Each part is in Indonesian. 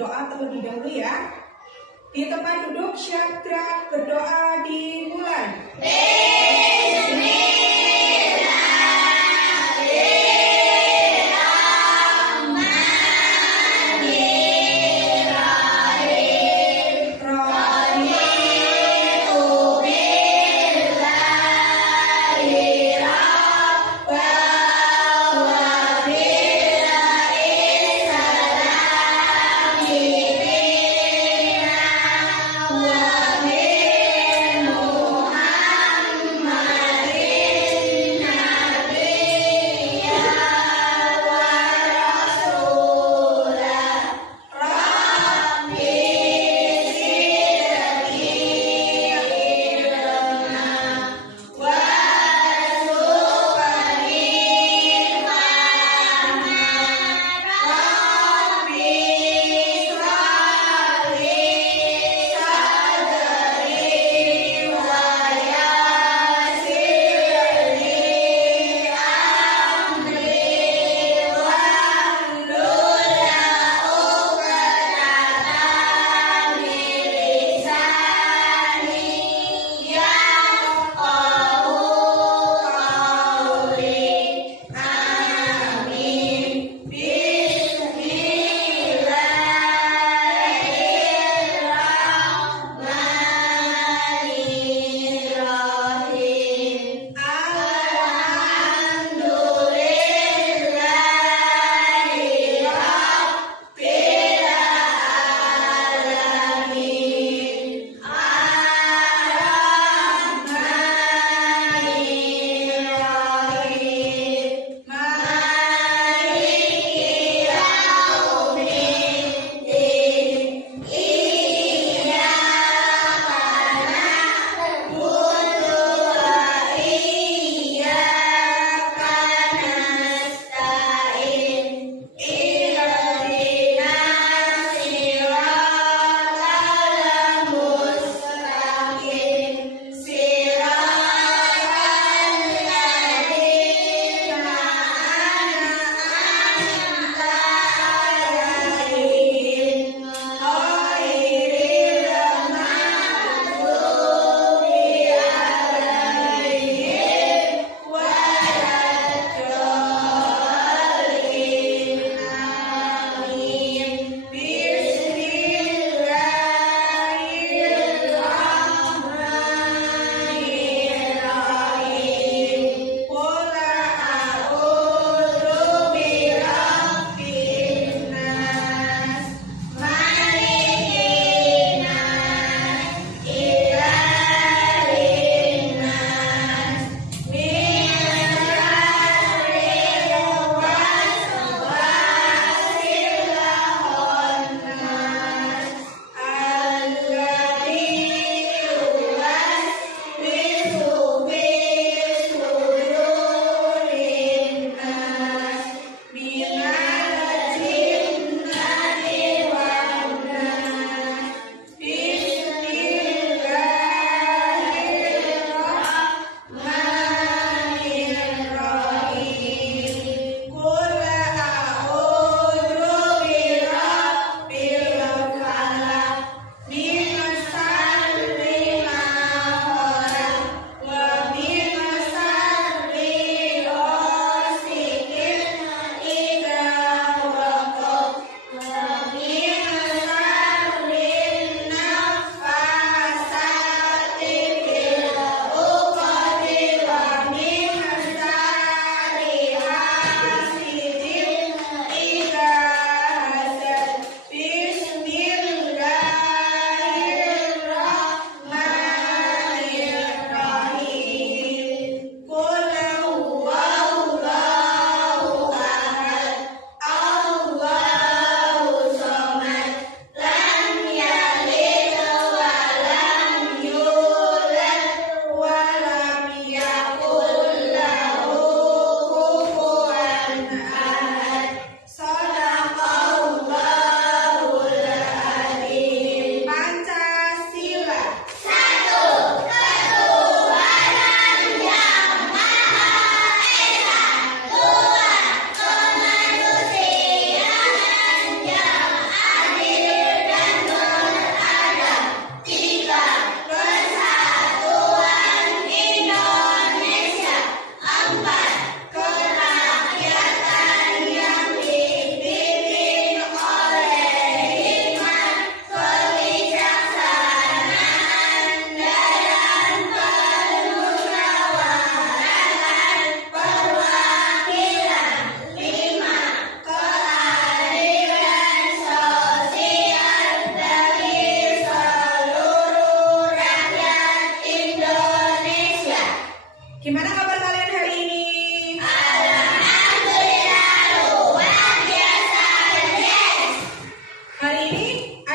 berdoa terlebih dahulu ya. Di tempat duduk Syakra berdoa dimulai.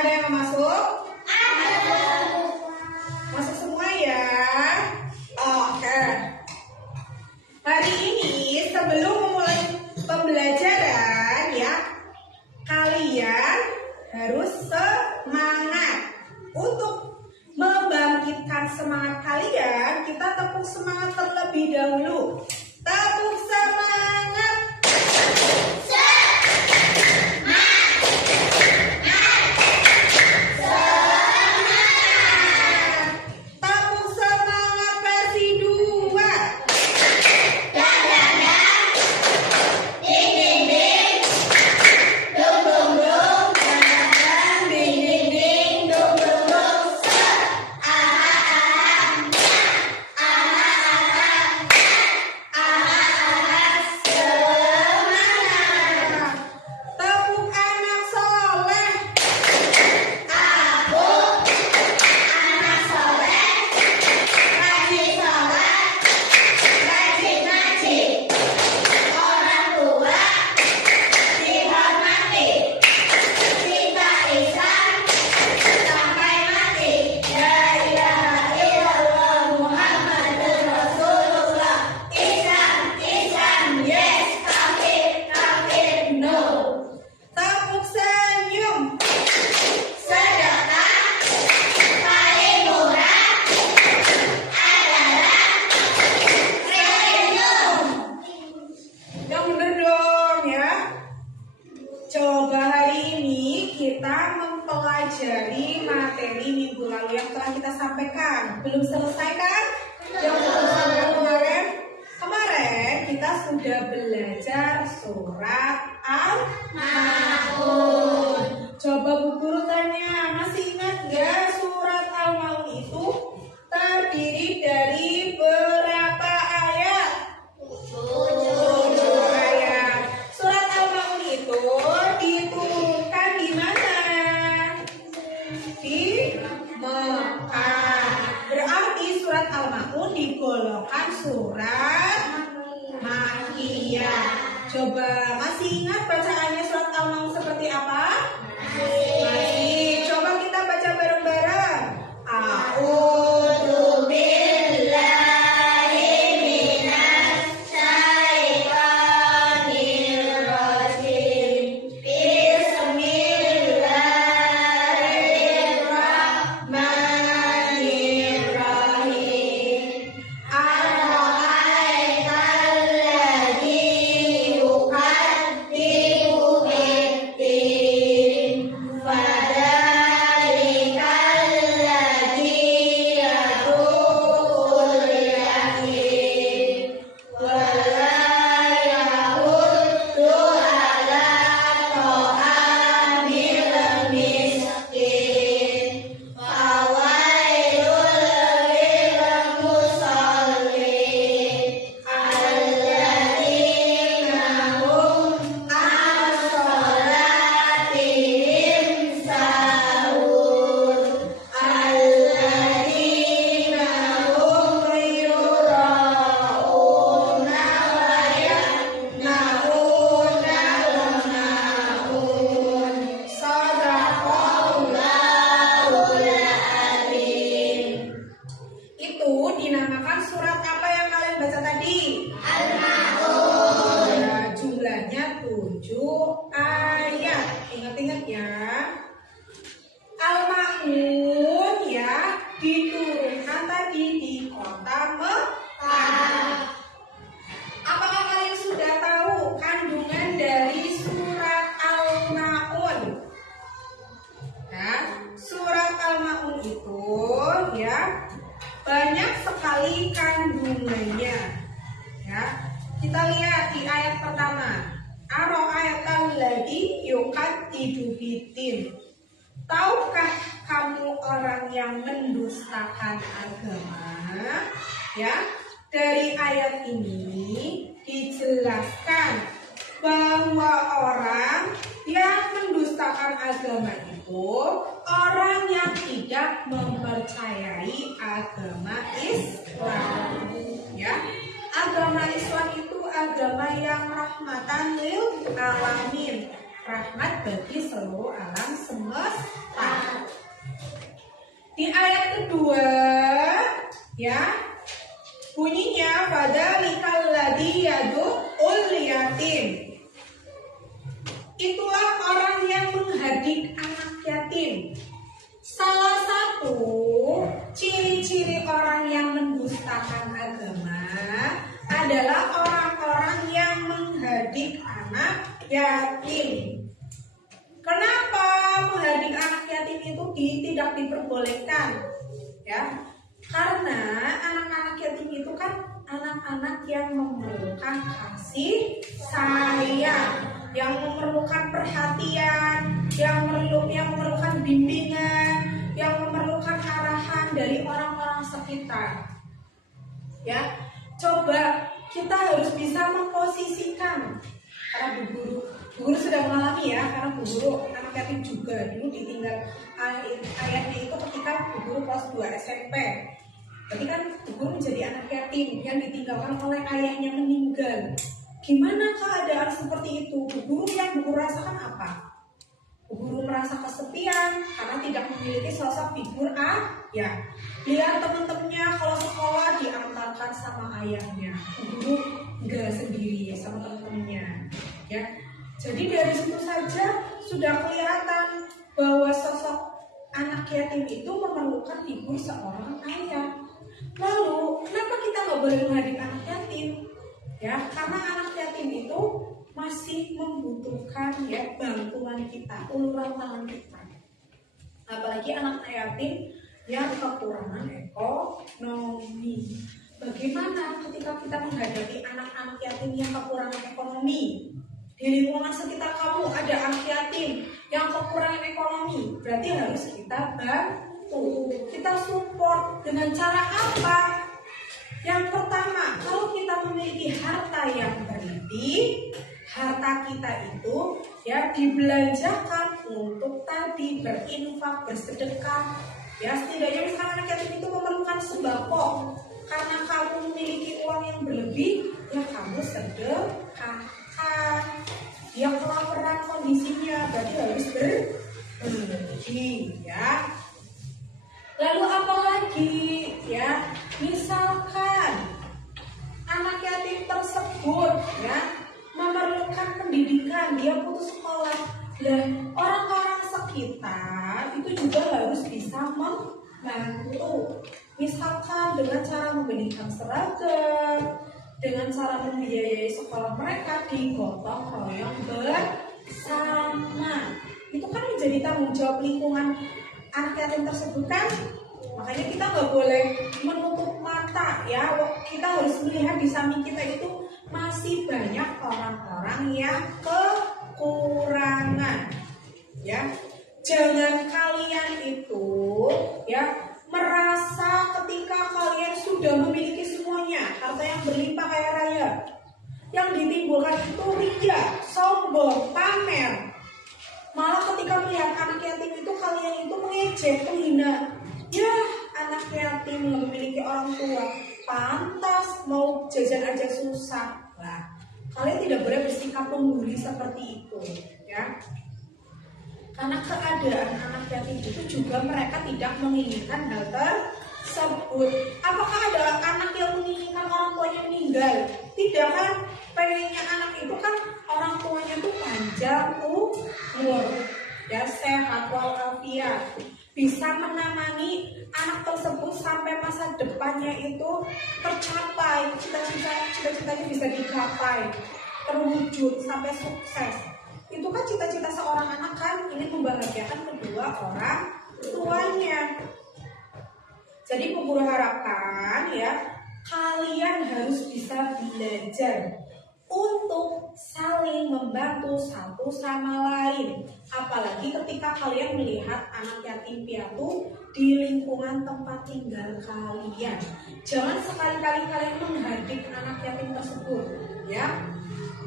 Ada yang mau masuk? Ada. Masuk semua ya? Oke. Hari ini sebelum memulai pembelajaran ya, kalian harus semangat. Untuk membangkitkan semangat kalian, kita tepuk semangat terlebih dahulu. Tepuk semangat. Tepuk semangat versi 2. Tepuk anak soleh. Rajin sholat, rajin ngaji, orang tua dihormati, cinta Islam sampai mati. La ilaha illallah Muhammadur Rasulullah. Islam, yes, kafir, no. Tepuk senyum. Sedekah paling murah adalah senyum. Yang bener dong ya. Coba hari ini kita mempelajari materi minggu lalu yang telah kita sampaikan. Belum selesai kan? Yang belum sampai kemarin? Kemarin kita sudah belajar surat Al-Maun. Coba Bu Guru tanya, masih ingat gak surat Al-Maun itu terdiri dari berapa ayat? 7 ayat. Surat Al-Maun itu diturunkan di mana? Di Mekah. Berarti surat Al-Maun digolongkan surat Makkiyah. Coba masih ingat bacaannya surat Al-Maun seperti apa? Masih. Coba kita baca bareng-bareng. A'udzu billahi minas syaitonir rajim. Bismillahirrahmanirrahim. Ara'aital ladzi yukadzibu bid-din. Fadzalikal ladzi yad'ul yatim. Wala yahuddu ala ta'amil miskin. Fawailul lil musallin. Alladzina hum an sholatihim sahun. Alladzina hum yura'una wa yamna'una al-ma'un. Shadaqallahul adzim. Itu dinamakan surat apa yang kalian baca tadi? Al-Maun. Jumlahnya 7 ayat. Ingat-ingat ya. Al-Maun ya diturunkan tadi di kota Mekah. Apakah kalian sudah tahu kandungan dari surat Al-Maun? Ya, surat Al-Maun itu ya banyak sekali kandungannya. Ya, kita lihat di ayat pertama. Ara'aital ladzi yukadzibu bid-din. Tahukah kamu orang yang mendustakan agama? Ya, dari ayat ini dijelaskan bahwa orang yang mendustakan agama itu orang yang tidak mempercayai agama Islam. Ya, agama Islam itu agama yang rahmatan lil alamin, rahmat bagi seluruh alam semesta. yatim. Kenapa menghardik anak yatim itu tidak diperbolehkan? Ya, karena anak-anak yatim itu kan anak-anak yang memerlukan kasih sayang, yang memerlukan perhatian, yang memerlukan bimbingan, yang memerlukan arahan dari orang-orang sekitar. Ya, coba kita harus bisa memposisikan, karena Bu Guru sudah mengalami ya, karena Bu Guru anak yatim juga, dulu ditinggal ayahnya itu ketika Bu Guru kelas 2 SMP. Berarti kan Bu Guru menjadi anak yatim yang ditinggalkan oleh ayahnya meninggal. Gimana keadaan seperti itu? Bu Guru yang Bu Guru rasakan apa? Bu Guru merasa kesepian karena tidak memiliki sosok figur ayah. Lihat teman-temannya kalau sekolah diantarkan sama ayahnya. Bu Guru enggak sendiri sama teman-temannya. Ya, jadi dari situ saja sudah kelihatan bahwa sosok anak yatim itu memerlukan figur seorang ayah. Lalu, kenapa kita nggak boleh menghardik anak yatim? Ya, karena anak yatim itu masih membutuhkan ya bantuan kita, uluran tangan kita. Apalagi anak yatim yang kekurangan ekonomi. Bagaimana ketika kita menghadapi anak-anak yatim yang kekurangan ekonomi? Di lingkungan sekitar kamu ada anak yatim yang kekurangan ekonomi, berarti harus kita bantu, kita support dengan cara apa? Yang pertama, kalau kita memiliki harta yang berlebih, harta kita itu ya dibelanjakan untuk tadi berinfak, bersedekah. Ya, setidaknya misalkan anak yatim itu memerlukan sembako, karena kamu memiliki uang yang berlebih, ya kamu sedekahkan. Dia kelaparan kondisinya, berarti harus berbagi ya. Lalu apa lagi ya? Misalkan anak yatim tersebut ya memerlukan pendidikan, dia putus sekolah. Dan orang-orang sekitar itu juga harus bisa membantu. Misalkan dengan cara membelikan seragam, dengan cara membiayai sekolah mereka di gotong royong bersama. Itu kan menjadi tanggung jawab lingkungan anak yatim tersebut kan. Makanya kita nggak boleh menutup mata ya. Kita harus melihat di samping kita itu masih banyak orang-orang yang kekurangan. Ya, jangan kalian itu ya merasa ketika kalian sudah memiliki semuanya, harta yang berlimpah kaya raya, yang ditimbulkan itu ria, sombong, pamer. Malah ketika melihat anak yatim itu kalian itu mengejek, menghina. Ya, anak yatim yang memiliki orang tua, pantas mau jajan aja susah. Nah, kalian tidak boleh bersikap membuli seperti itu, ya. Karena keadaan anak yatim itu juga mereka tidak menginginkan hal tersebut. Apakah ada anak yang menginginkan orang tuanya meninggal? Tidak kan? Pengennya anak itu kan orang tuanya tuh panjang umur, ya sehat walafiat, bisa menemani anak tersebut sampai masa depannya itu tercapai, cita-citanya bisa dicapai, terwujud sampai sukses. Itu kan cita-cita seorang anak kan, ingin membahagiakan kedua orang tuanya. Jadi Bu Guru harapkan ya kalian harus bisa belajar untuk saling membantu satu sama lain. Apalagi ketika kalian melihat anak yatim piatu di lingkungan tempat tinggal kalian. Jangan sekali-kali kalian menghardik anak yatim tersebut, ya.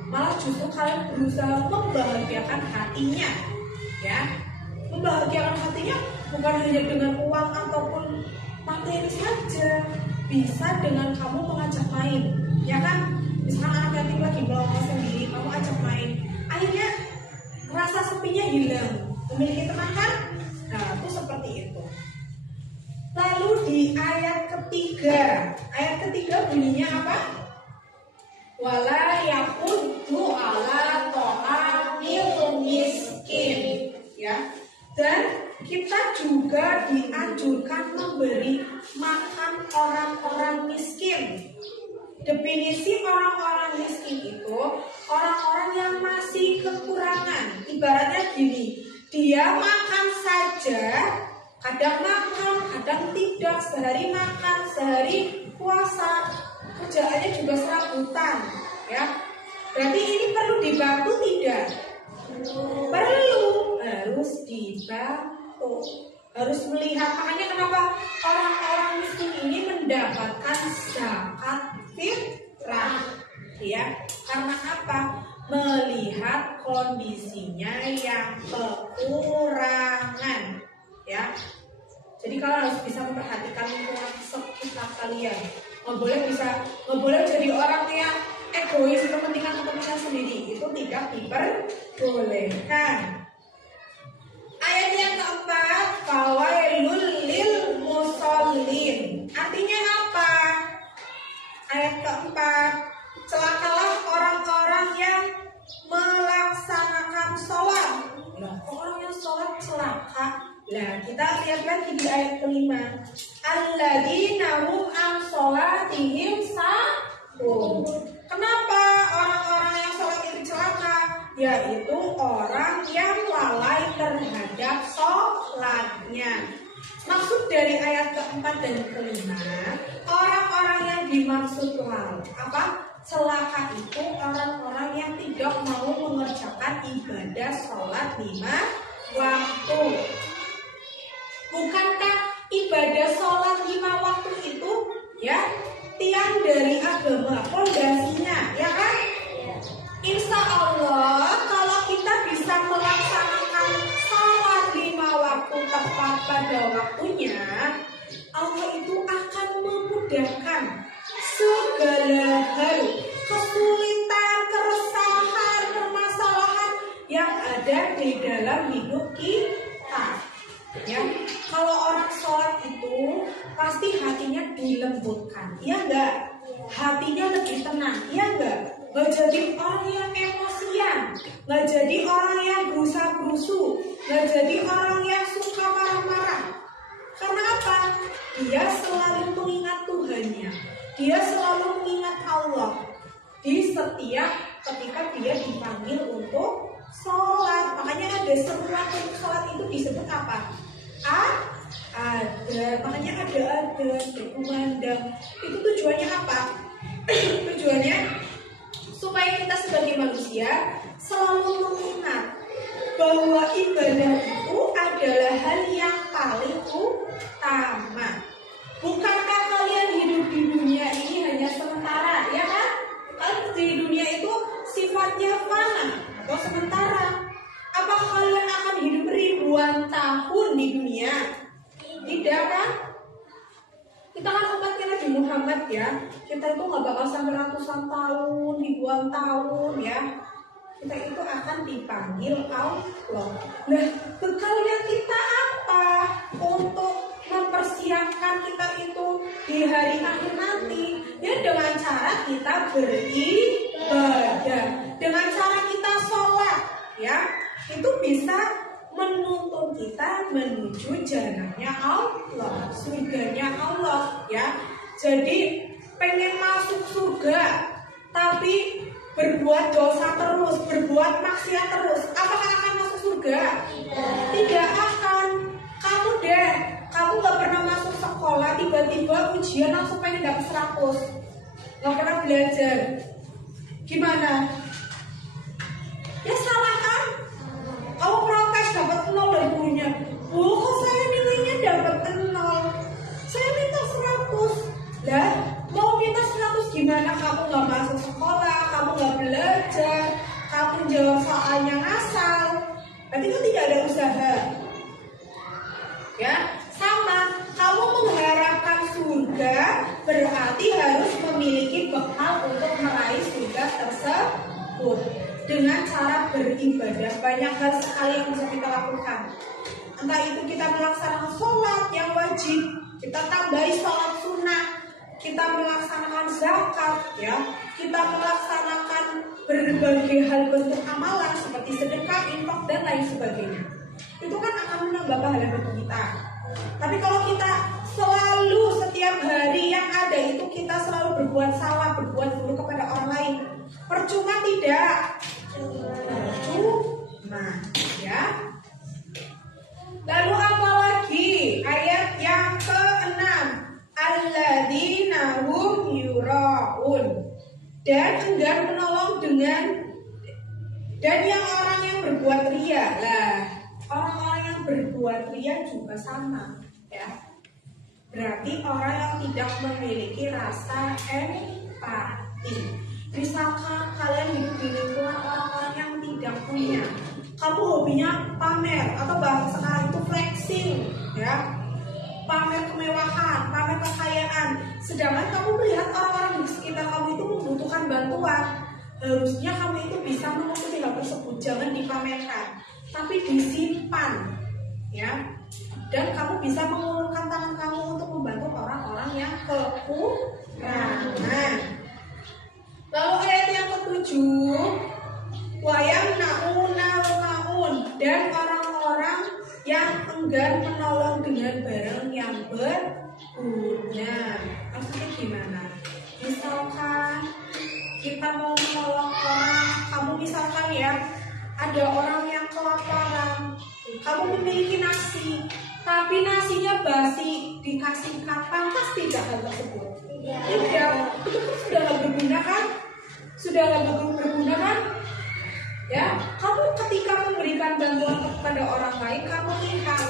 Malah justru kalian berusaha membahagiakan hatinya, ya. Membahagiakan hatinya bukan hanya dengan uang ataupun materi saja, bisa dengan kamu mengajak main, ya kan? Misalkan anak yatim lagi melongo sendiri, kamu ajak main, akhirnya rasa sepinya hilang. Memiliki teman kan? Nah, itu seperti itu. Lalu di ayat ketiga bunyinya apa? Wala yaquddu ala ta'amil miskin, ya. Dan kita juga dianjurkan memberi makan orang-orang miskin. Definisi orang-orang miskin itu orang-orang yang masih kekurangan. Ibaratnya gini, dia makan saja, kadang makan, kadang tidak, sehari makan, sehari puasa, kerjaannya juga serabutan, ya. Berarti ini perlu dibantu tidak? Perlu, harus dibantu, harus melihat. Makanya kenapa orang-orang miskin ini mendapatkan zakat fitrah, ya? Karena apa? Melihat kondisinya yang kekurangan, ya. Jadi kalian harus bisa memperhatikan lingkungan sekitar kalian. Nggak boleh jadi orang yang egois, kepentingan sendiri. Itu tidak diperbolehkan. Ayat yang keempat, fawailul lil musallin. Artinya apa? Ayat keempat, celakalah orang-orang yang melaksanakan sholat. Nah, orang yang sholat celaka. Nah, kita lihat lagi di ayat kelima. Alladzina hum an sholatihim sahun. Kenapa orang-orang yang sholat itu celaka? Yaitu orang yang lalai terhadap sholatnya. Maksud dari ayat keempat dan kelima, orang-orang yang dimaksud celaka itu orang-orang yang tidak mau mengerjakan ibadah sholat 5 waktu. Bukankah ibadah sholat 5 waktu itu, ya, tiang dari agama, fondasinya, ya kan? Insya Allah kalau kita bisa melaksanakan sholat 5 waktu tepat pada waktunya, Allah itu akan memudahkan segala hal, kesulitan, keresahan, permasalahan yang ada di dalam hidup kita. Ya, kalau orang sholat itu pasti hatinya dilembutkan, ya enggak? Hatinya lebih tenang, ya enggak? Nggak jadi orang yang emosian, nggak jadi orang yang berusaha-berusuh, nggak jadi orang yang suka marah-marah. Karena apa? Dia selalu mengingat Tuhannya, dia selalu mengingat Allah di setiap ketika dia dipanggil untuk sholat. Makanya ada seruan untuk sholat itu disebut apa? Ada, makanya ada berkumandang. Itu tujuannya apa? Tujuannya supaya kita sebagai manusia selalu mengingat bahwa ibadah itu adalah hal yang paling utama. Bukankah kalian hidup di dunia ini hanya sementara, ya kan? Kan di dunia itu sifatnya fana atau sementara. Apakah kalian akan hidup ribuan tahun di dunia? Tidak kan? Kita kan umatnya Nabi Muhammad, ya. Kita itu nggak bakal sampai ratusan tahun, ribuan tahun, ya. Kita itu akan dipanggil Allah. Nah, bekalnya kita apa untuk mempersiapkan kita itu di hari akhir nanti? Ya, dengan cara kita beribadah, dengan cara kita sholat, ya. Itu bisa menuntun kita menuju jalannya Allah, surganya Allah, ya. Jadi pengen masuk surga tapi berbuat dosa terus, berbuat maksiat terus, apakah akan masuk surga? Tidak akan. Kamu nggak pernah masuk sekolah, tiba-tiba ujian langsung pengen dapat 100, nggak pernah belajar, gimana? Ya salah kan? Kamu protes dapat 0 dari gurunya. Bu, kok saya nilainya dapat 0? Saya minta 100. Lah, mau minta 100 gimana? Kamu nggak masuk sekolah, kamu nggak belajar, kamu jawab soalnya ngasal. Berarti kan tidak ada usaha. Ya, sama. Kamu mengharapkan surga berarti harus memiliki bekal untuk meraih surga tersebut. Dengan cara beribadah, banyak hal sekali yang bisa kita lakukan. Entah itu kita melaksanakan sholat yang wajib, kita tambahi sholat sunnah, kita melaksanakan zakat, ya, kita melaksanakan berbagai hal bentuk amalan seperti sedekah, infak dan lain sebagainya. itu kan akan menambah pahala bagi kita. Tapi kalau kita selalu setiap hari yang ada itu kita selalu berbuat salah, berbuat buruk kepada orang lain, percuma tidak? Percuma, ya. Lalu apa lagi? Ayat yang ke-6. Alladzina hum yuraun. Dan enggan menolong dan yang orang yang berbuat ria. Lah, orang-orang yang berbuat ria juga sama, ya. Berarti orang yang tidak memiliki rasa empati. Misalkan kalian hidup di lingkungan orang-orang yang tidak punya, kamu hobinya pamer atau bahasa sekarang itu flexing, ya, pamer kemewahan, pamer kekayaan. Sedangkan kamu melihat orang-orang di sekitar kamu itu membutuhkan bantuan, harusnya kamu itu bisa mengikuti hal tersebut, jangan dipamerkan, tapi disimpan, ya. Dan kamu bisa mengulurkan tangan kamu untuk membantu orang-orang yang kekurangan. Lalu ayat yang ke-7, wayang naun dan orang-orang yang enggan menolong dengan barang yang berguna. Maksudnya gimana? Misalkan kita mau menolong orang, kamu misalkan ya, ada orang yang kelaparan, kamu memiliki nasi, tapi nasinya basi, dikasih pantas tidak hal tersebut? Tidak, itu kan sudah nggak berguna kan? Sudah nggak berguna kan? Ya, kamu ketika memberikan bantuan kepada orang lain, kamu lihat,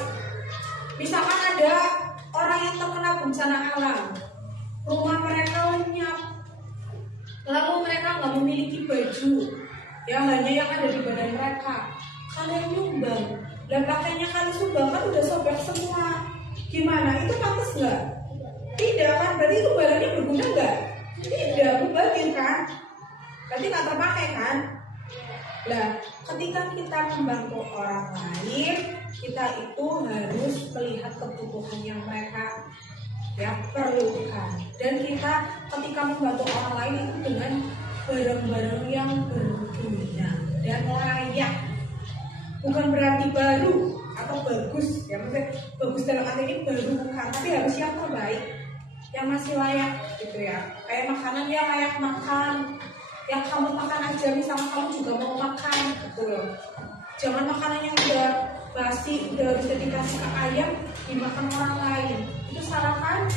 misalkan ada orang yang terkena bencana alam, rumah mereka lenyap, lalu mereka nggak memiliki baju, ya hanya yang ada di badan mereka. Kalian nyumbang, dan pakainya kalian sumbang kan udah sobek semua. Gimana? Itu pantas nggak? Tidak kan? Berarti itu barangnya berguna nggak? Tidak, mubazir kan? Berarti nggak terpakai kan? Nah, ketika kita membantu orang lain, kita itu harus melihat kebutuhan yang mereka ya perlukan. Dan kita ketika membantu orang lain itu dengan barang-barang yang berguna dan layak. Bukan berarti baru atau bagus, ya maksudnya bagus dalam arti ini baru bukan, tapi harus yang terbaik, yang masih layak gitu ya. Kayak makanan yang layak makan, yang kamu makan aja, misalnya kamu juga mau makan gitu loh. Jangan makanan yang udah basi, udah bisa dikasih ke ayam, dimakan orang lain. Itu salah kan?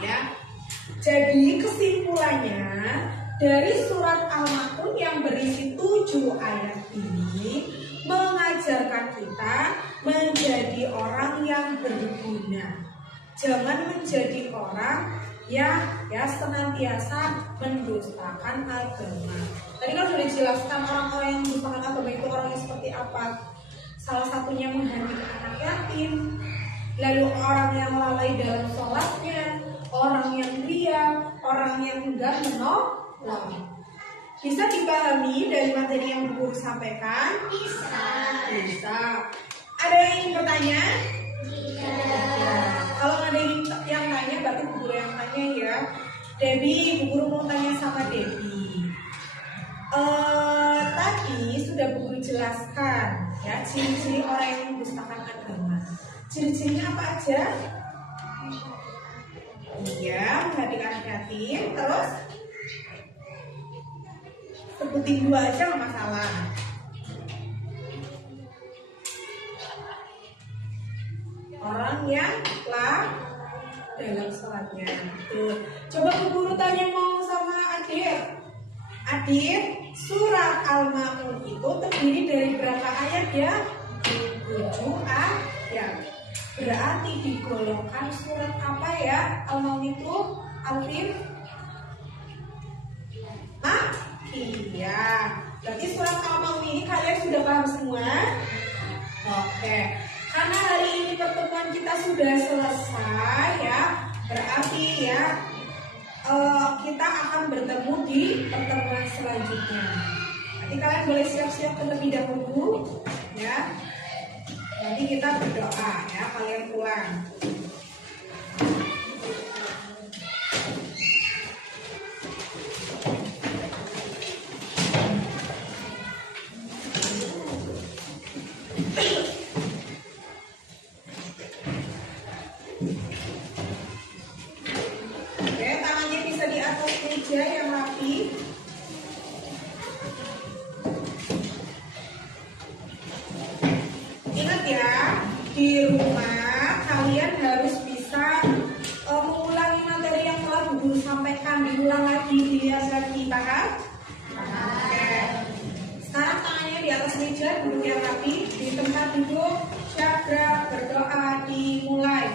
Ya. Jadi kesimpulannya dari surat Al-Ma'un yang berisi 7 ayat ini mengajarkan kita menjadi orang yang berguna. Jangan menjadi orang yang senantiasa mendustakan agama. Tadi kan sudah dijelaskan orang-orang yang mendustakan agama itu orangnya seperti apa. Salah satunya menghandiki anak yatim, lalu orang yang lalai dalam sholatnya, orang yang diam, orang yang enggak menolong. Bisa dipahami dari materi yang guru sampaikan? Bisa. Ada yang ingin bertanya? Ya. Kalau ada yang tanya, berarti Bu Guru yang tanya ya. Debbie, Bu Guru mau tanya sama Debbie. Tadi sudah Bu Guru jelaskan ya ciri-ciri orang yang mendustakan agama. Ciri-cirinya apa aja? Iya, menghadikan yatim. Terus sebutin 2 aja nggak masalah. Orang yang dalam sholatnya. Tuh. Coba Bu Guru tanya mau sama Adit. Adit, surat Al-Ma'un itu terdiri dari berapa ayat ya? 7 ayat. Berarti digolongkan surat apa ya? Al-Ma'un itu Al-Fir? Iya. Berarti surat Al-Ma'un ini kalian sudah paham semua? Oke. Karena hari ini pertemuan kita sudah selesai ya, berarti ya kita akan bertemu di pertemuan selanjutnya. Nanti kalian boleh siap-siap terlebih dahulu ya. Nanti kita berdoa ya, kalian pulang. paham? Oke. Sekarang tangannya di atas meja, duduk yang rapi. Di tempat duduk, syakra berdoa dimulai.